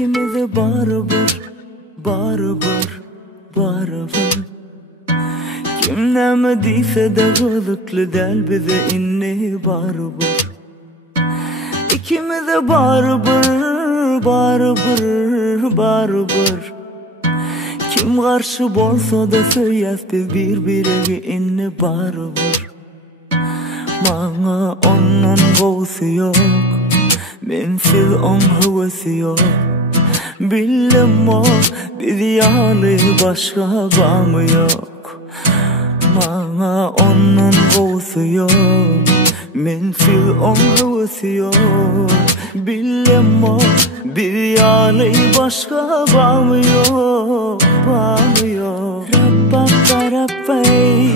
İkimiz de baribir, kim neme deyse de kılıklı del bize inni baribir. İkimiz de baribir, kim karşı bolsa da söyes biz birbirine inni baribir. Bana onun kovusu yok, mensiz on havası yok. Bildim o bir yalı başka bağımı yok. Bana onun kovusu yok, mensiz on havası yok. Bildim o bir yalı başka bağımı yok, bağımı yok. Rabba-ba-rabba-ey,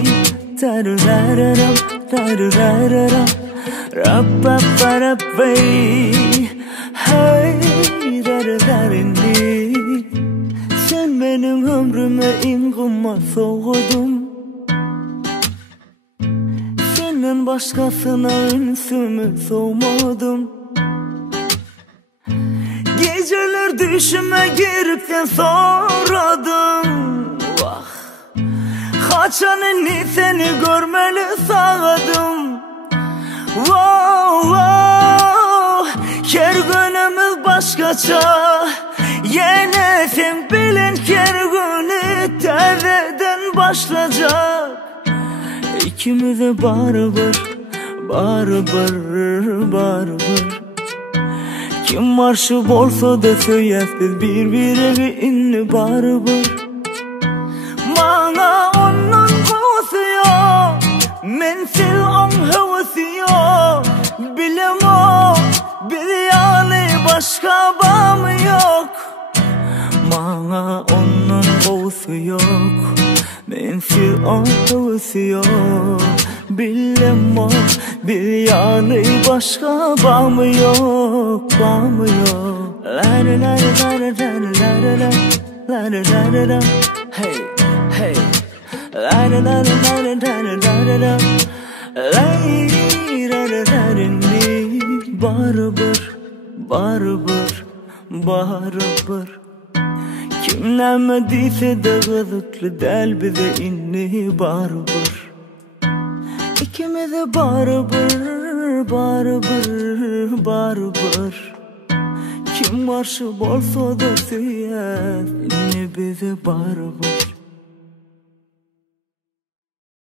taru-ra-ra-ram, taru-ra-ra-ram, rabba-ba-rabba-ey, hey, dar-darini. Sen benim ömrüme inguma soğudun, senden başkasına ünsümü soğumadım. Geceler düşüme girip sen soradım. Vah, kaçanını seni görmeli sağladım. Wow, wow, her günümüz başkaça. Yine sen bilin her günü tezeden başlayacak. İkimiz de baribir, kim marşı bolsa da söyes biz birbirine inni baribir. Bana onun kovusu yok, mensiz on havası yok. Bilem o bir yalı başka bağımı yok. Bana onun kovusu yok, mensiz on havası yok. Bilem o bir yalı başka bağımı yok, bağımı yok. La-da-da-da-da-da-da-da-da, la-da-da-da-da, hey, hey. La-da-da-da-da-da-da-da-da, la-da-da-da-da-da-da. Baribir, kim neme deyse de kılıklı del bize inni baribir. İkimiz de baribir, kim marşı bolsa da söyes inni bize baribir.